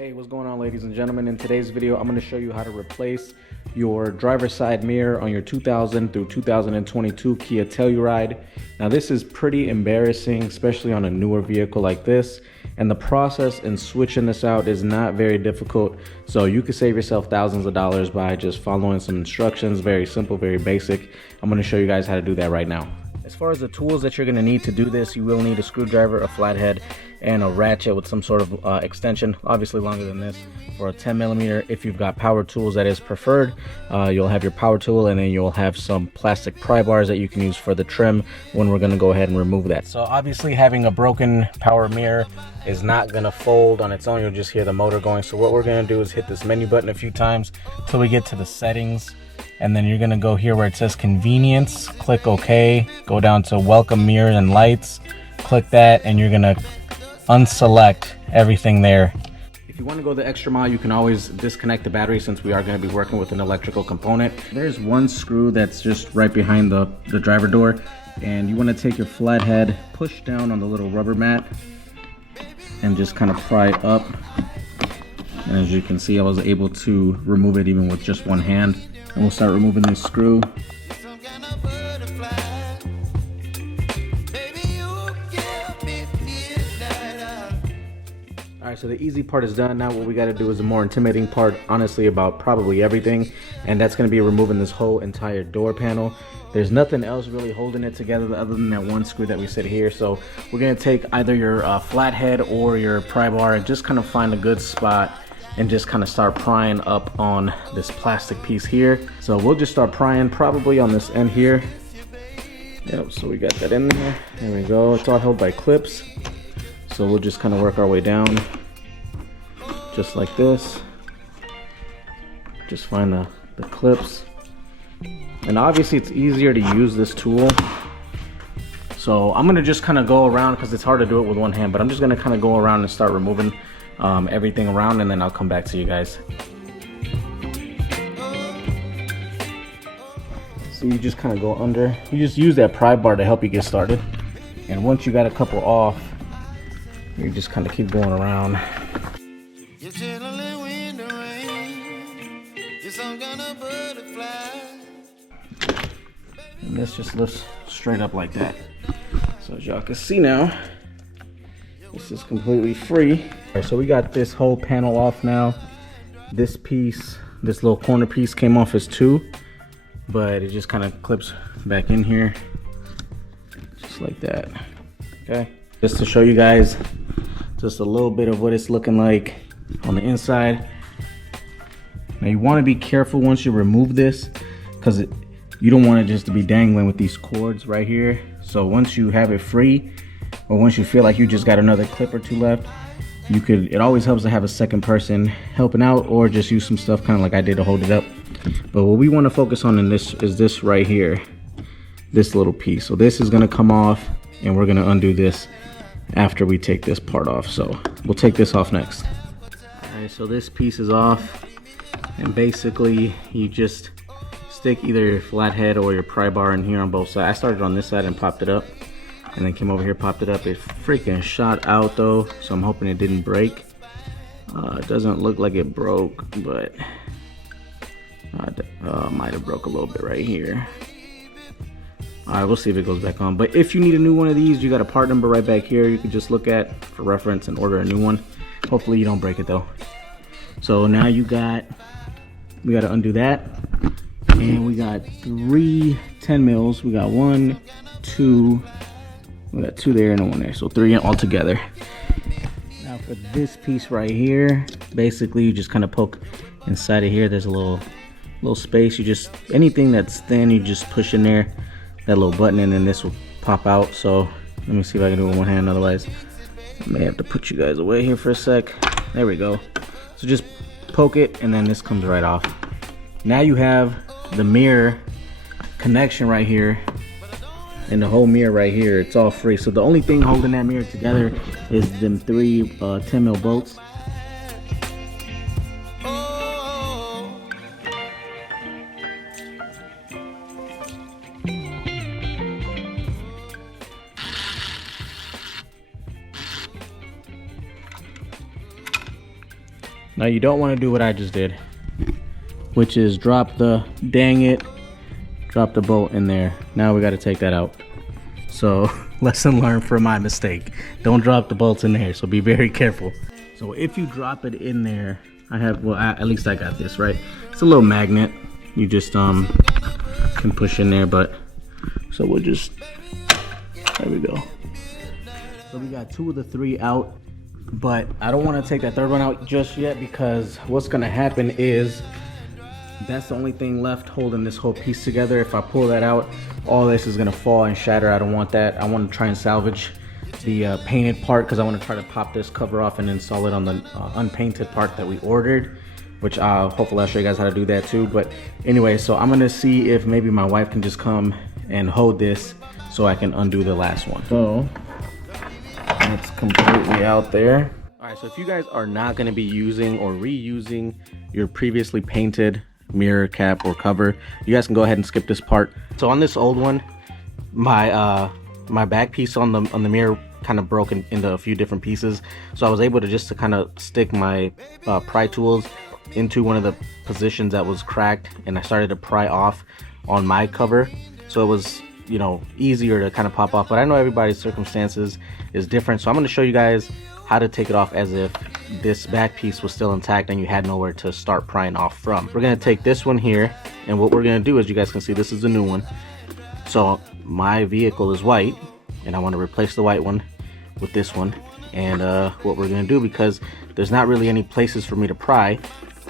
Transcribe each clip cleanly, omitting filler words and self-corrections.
Hey, what's going on, ladies and gentlemen? In today's video, I'm going to show you how to replace your driver's side mirror on your 2000 through 2022 Kia Telluride. Now, this is pretty embarrassing, especially on a newer vehicle like this. And the process in switching this out is not very difficult. So you can save yourself thousands of dollars by just following some instructions. Very simple, very basic. I'm going to show you guys how to do that right now. As far as the tools that you're going to need to do this, you will need a screwdriver, a flathead, and a ratchet with some sort of extension, obviously longer than this, for a 10 millimeter. If you've got power tools, that is preferred. You'll have your power tool, and then you'll have some plastic pry bars that you can use for the trim when we're going to go ahead and remove that. So obviously having a broken power mirror is not going to fold on its own. You'll just hear the motor going. So what we're going to do is hit this menu button a few times till we get to the settings. And then you're going to go here where it says convenience, click OK, go down to welcome mirror and lights, click that, and you're going to unselect everything there. If you want to go the extra mile, you can always disconnect the battery since we are going to be working with an electrical component. There's one screw that's just right behind the driver door, and you want to take your flathead, push down on the little rubber mat, and just kind of pry up. And as you can see, I was able to remove it even with just one hand. And we'll start removing this screw. Alright, so the easy part is done. Now what we got to do is the more intimidating part, honestly, about probably everything. And that's going to be removing this whole entire door panel. There's nothing else really holding it together other than that one screw that we set here. So we're going to take either your flathead or your pry bar and just kind of find a good spot and just kind of start prying up on this plastic piece here. So we'll just start prying probably on this end here. Yep, so we got that in there. There we go. It's all held by clips. So we'll just kind of work our way down just like this. Just find the clips. And obviously it's easier to use this tool. So I'm gonna just kind of go around because it's hard to do it with one hand, but I'm just gonna kind of go around and start removing everything around, and then I'll come back to you guys. So you just kind of go under. You just use that pry bar to help you get started. And once you got a couple off, you just kind of keep going around. And this just lifts straight up like that. So as y'all can see now, this is completely free. All right, so we got this whole panel off now. This piece, this little corner piece came off as two, but it just kind of clips back in here, just like that. Okay, just to show you guys just a little bit of what it's looking like on the inside. Now you want to be careful once you remove this, because you don't want it just to be dangling with these cords right here. So once you have it free, or once you feel like you just got another clip or two left, it always helps to have a second person helping out, or just use some stuff kind of like I did to hold it up. But what we want to focus on in this is this right here, this little piece. So this is going to come off, and we're going to undo this after we take this part off. So we'll take this off next. All right, so this piece is off, and basically you just stick either your flathead or your pry bar in here on both sides. I started on this side and popped it up, and then came over here, popped it up. It freaking shot out though, so I'm hoping it didn't break. It doesn't look like it broke, but might have broke a little bit right here. All right, we'll see if it goes back on. But if you need a new one of these, you got a part number right back here you can just look at for reference and order a new one. Hopefully you don't break it though. So now we got to undo that. And we got 3 10 mils. We got 1, 2, we got 2 there and 1 there, so 3 all together. Now for this piece right here, basically you just kind of poke inside of here. There's a little space. You just, anything that's thin, you just push in there, that little button, and then this will pop out. So let me see if I can do it with one hand, otherwise I may have to put you guys away here for a sec. There we go. So just poke it, and then this comes right off. Now you have the mirror connection right here, and the whole mirror right here. It's all free. So the only thing holding that mirror together is them 3 10 mil bolts. Now you don't want to do what I just did, which is drop the bolt in there. Now we got to take that out. So lesson learned from my mistake. Don't drop the bolts in there, so be very careful. So if you drop it in there, at least I got this, right? It's a little magnet. You just can push in there, but so we'll just, there we go. So we got 2 of the 3 out, but I don't want to take that third one out just yet, because what's going to happen is that's the only thing left holding this whole piece together. If I pull that out, all this is going to fall and shatter. I don't want that. I want to try and salvage the painted part, because I want to try to pop this cover off and install it on the unpainted part that we ordered, which hopefully I'll show you guys how to do that too. But anyway, so I'm going to see if maybe my wife can just come and hold this so I can undo the last one. So it's completely out there. All right, so if you guys are not going to be using or reusing your previously painted mirror cap or cover, you guys can go ahead and skip this part. So on this old one, my back piece on the mirror kind of broke into a few different pieces, so I was able to just kind of stick my pry tools into one of the positions that was cracked, and I started to pry off on my cover, so it was, you know, easier to kind of pop off. But I know everybody's circumstances is different, so I'm going to show you guys how to take it off as if this back piece was still intact and you had nowhere to start prying off from. We're going to take this one here, and what we're going to do is, you guys can see this is the new one. So my vehicle is white, and I want to replace the white one with this one. And what we're going to do, because there's not really any places for me to pry,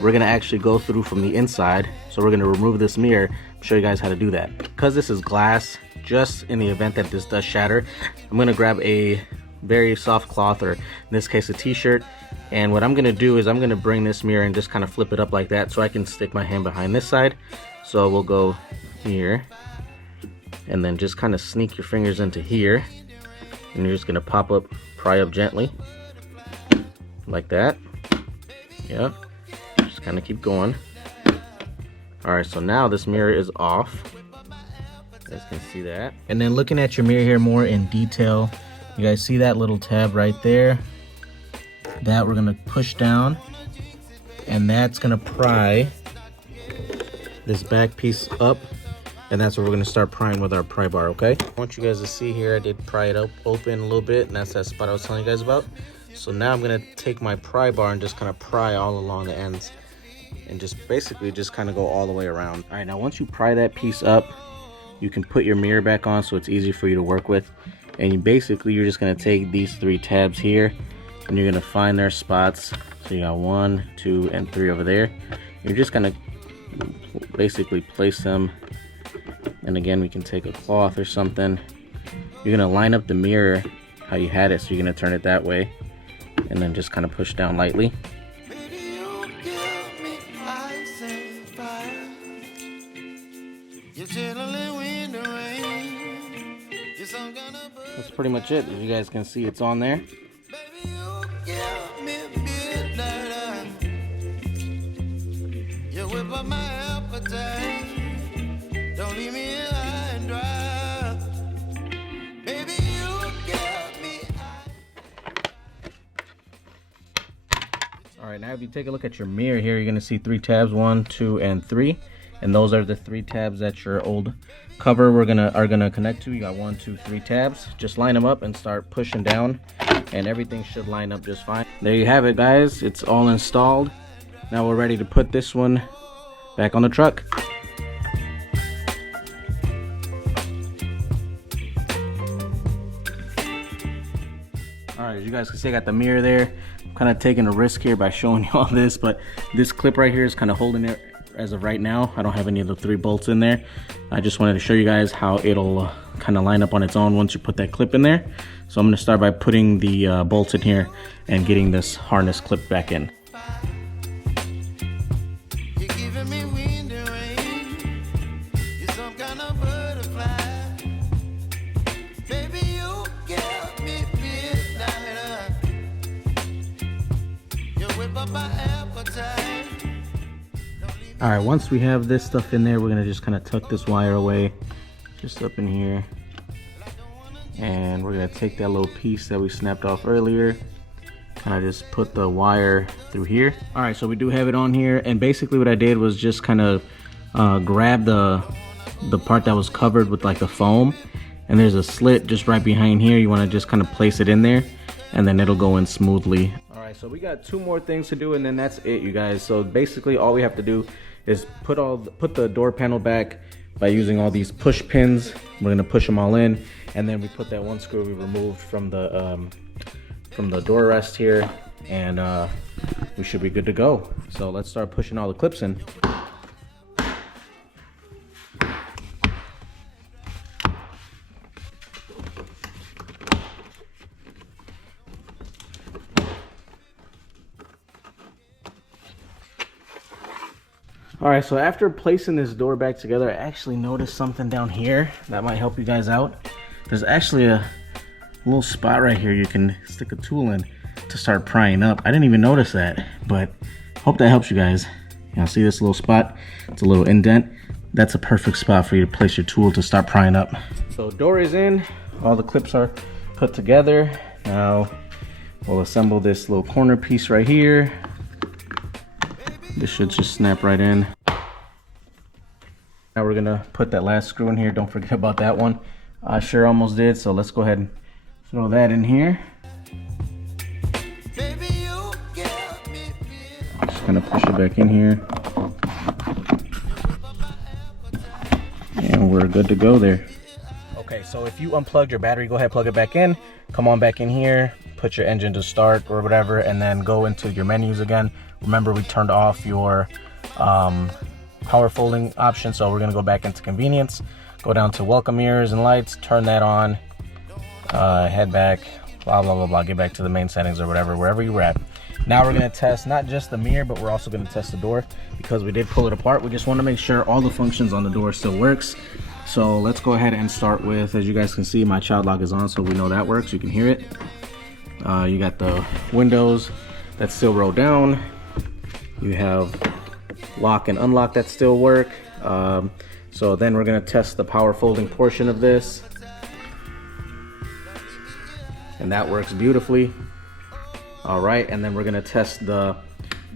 we're going to actually go through from the inside. So we're going to remove this mirror, show you guys how to do that. Because this is glass, just in the event that this does shatter, I'm going to grab a very soft cloth, or in this case a t-shirt, and what I'm going to do is I'm going to bring this mirror and just kind of flip it up like that, so I can stick my hand behind this side. So we'll go here, and then just kind of sneak your fingers into here, and you're just going to pry up gently like that. Yeah, just kind of keep going. Alright, so now this mirror is off. You guys can see that. And then looking at your mirror here more in detail, you guys see that little tab right there? That we're gonna push down, and that's gonna pry this back piece up, and that's what we're gonna start prying with our pry bar, okay? I want you guys to see here, I did pry it open a little bit, and that's that spot I was telling you guys about. So now I'm gonna take my pry bar and just kind of pry all along the ends, and just basically just kind of go all the way around. All right, now once you pry that piece up, you can put your mirror back on so it's easy for you to work with. And you're just going to take these 3 tabs here, and you're going to find their spots. So you got 1, 2, and 3 over there. You're just going to basically place them, and again, we can take a cloth or something. You're going to line up the mirror how you had it, so you're going to turn it that way, and then just kind of push down lightly. That's pretty much it. As you guys can see, it's on there. Alright, now if you take a look at your mirror here, you're going to see 3 tabs, 1, 2, and 3. And those are the 3 tabs that your old cover are gonna connect to. You got 1, 2, 3 tabs. Just line them up and start pushing down, and everything should line up just fine. There you have it, guys. It's all installed. Now we're ready to put this one back on the truck. Alright, as you guys can see, I got the mirror there. I'm kind of taking a risk here by showing you all this, but this clip right here is kind of holding it as of right now. I don't have any of the 3 bolts in there. I just wanted to show you guys how it'll kind of line up on its own once you put that clip in there. So I'm going to start by putting the bolts in here and getting this harness clip back in. All right, once we have this stuff in there, we're gonna just kind of tuck this wire away, just up in here. And we're gonna take that little piece that we snapped off earlier, kind of just put the wire through here. All right, so we do have it on here, and basically what I did was just kind of grab the part that was covered with like the foam, and there's a slit just right behind here. You want to just kind of place it in there, and then it'll go in smoothly. All right, so we got 2 more things to do, and then that's it, you guys. So basically all we have to do is put the door panel back by using all these push pins. We're gonna push them all in, and then we put that one screw we removed from the door rest here, and we should be good to go. So let's start pushing all the clips in. All right, so after placing this door back together, I actually noticed something down here that might help you guys out. There's actually a little spot right here you can stick a tool in to start prying up. I didn't even notice that, but hope that helps you guys. You know, see this little spot? It's a little indent. That's a perfect spot for you to place your tool to start prying up. So door is in, all the clips are put together. Now we'll assemble this little corner piece right here. This should just snap right in. Now we're gonna put that last screw in here. Don't forget about that one. I sure almost did, so let's go ahead and throw that in here. I'm just gonna push it back in here. And we're good to go there. Okay, so if you unplugged your battery, go ahead, plug it back in. Come on back in here, put your engine to start or whatever, and then go into your menus again. Remember, we turned off your power folding option, so we're gonna go back into convenience, go down to welcome mirrors and lights, turn that on, head back, blah blah blah blah, get back to the main settings or whatever, wherever you were at. Now we're gonna test not just the mirror, but we're also gonna test the door, because we did pull it apart. We just want to make sure all the functions on the door still works. So let's go ahead and start with, as you guys can see, my child lock is on, so we know that works. You can hear it. You got the windows that still roll down. You have lock and unlock that still work. So then we're gonna test the power folding portion of this, and that works beautifully. All right, and then we're gonna test the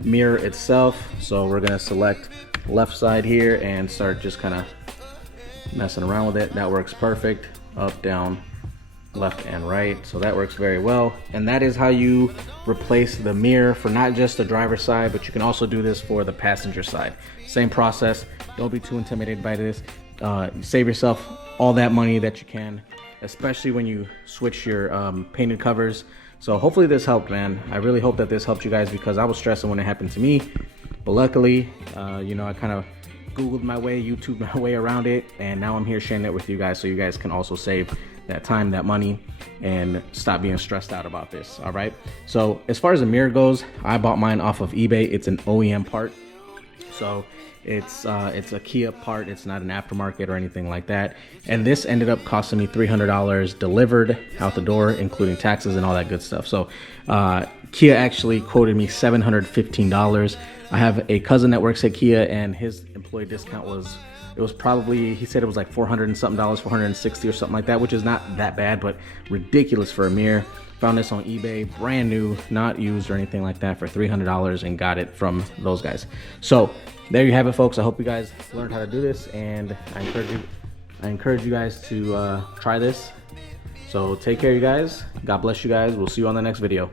mirror itself. So we're gonna select left side here and start just kind of messing around with it. That works perfect. Up, down, left and right, so that works very well. And that is how you replace the mirror for not just the driver's side, but you can also do this for the passenger side. Same process. Don't be too intimidated by this. Save yourself all that money that you can, especially when you switch your painted covers. So hopefully this helped, man. I really hope that this helped you guys, because I was stressing when it happened to me, but luckily you know, I kind of Googled my way, YouTubed my way around it, and now I'm here sharing it with you guys, so you guys can also save that time, that money, and stop being stressed out about this. All right, so as far as the mirror goes, I bought mine off of eBay. It's an OEM part, so it's a Kia part. It's not an aftermarket or anything like that, and this ended up costing me $300 delivered out the door, including taxes and all that good stuff. So Kia actually quoted me $715. I have a cousin that works at Kia, and his employee discount was, it was probably, he said it was like $400 and something, $460 or something like that, which is not that bad, but ridiculous for a mirror. Found this on eBay, brand new, not used or anything like that, for $300, and got it from those guys. So there you have it, folks. I hope you guys learned how to do this, and I encourage you guys to try this. So take care, you guys. God bless you guys. We'll see you on the next video.